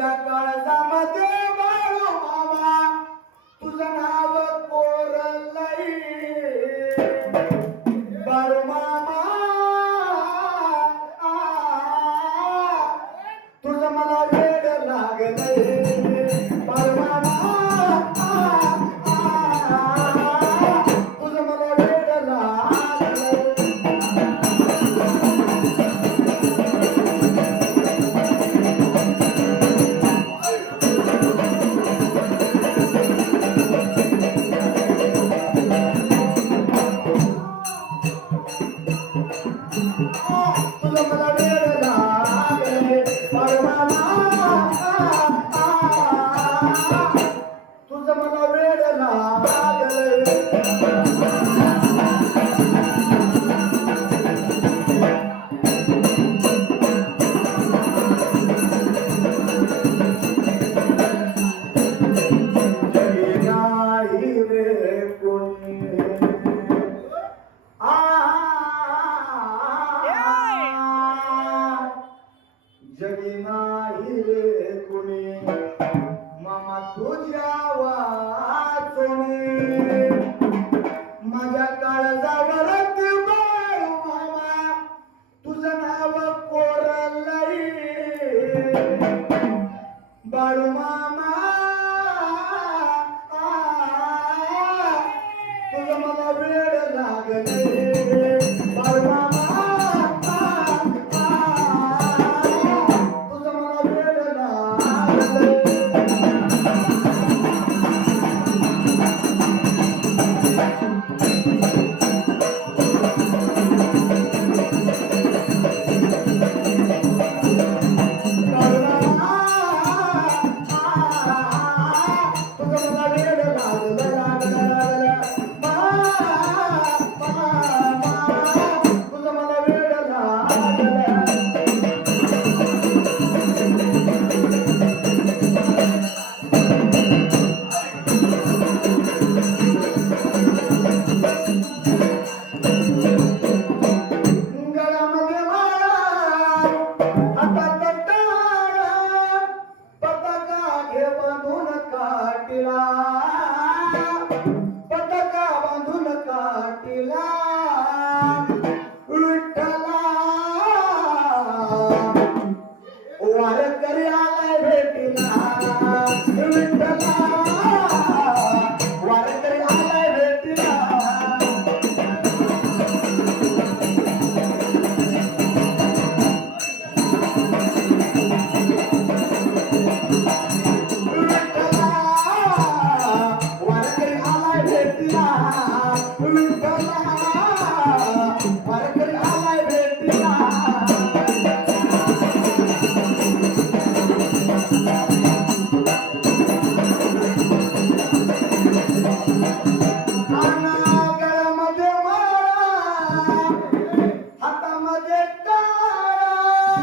माझ्या काळजामध्ये बाळू मामा. तुझं नाव कोरलई मामा. तुझं मला वेळ लागलंय. ಆಗಲೇ 对啦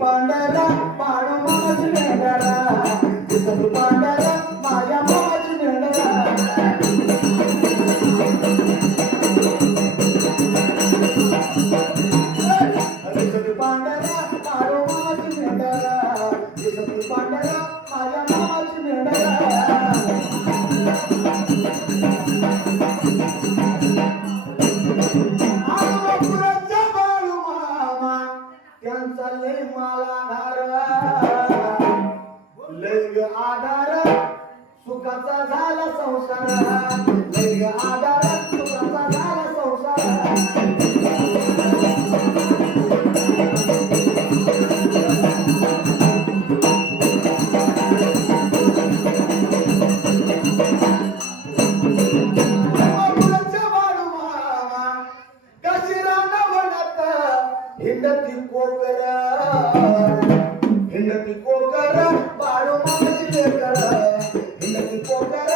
பாண்டரா. मन चाललंय मला धार लय आधार सुखाचा झाला संसार. लय आधार सुखाचा झाला संसार. போக்கர பாடும் போக்கர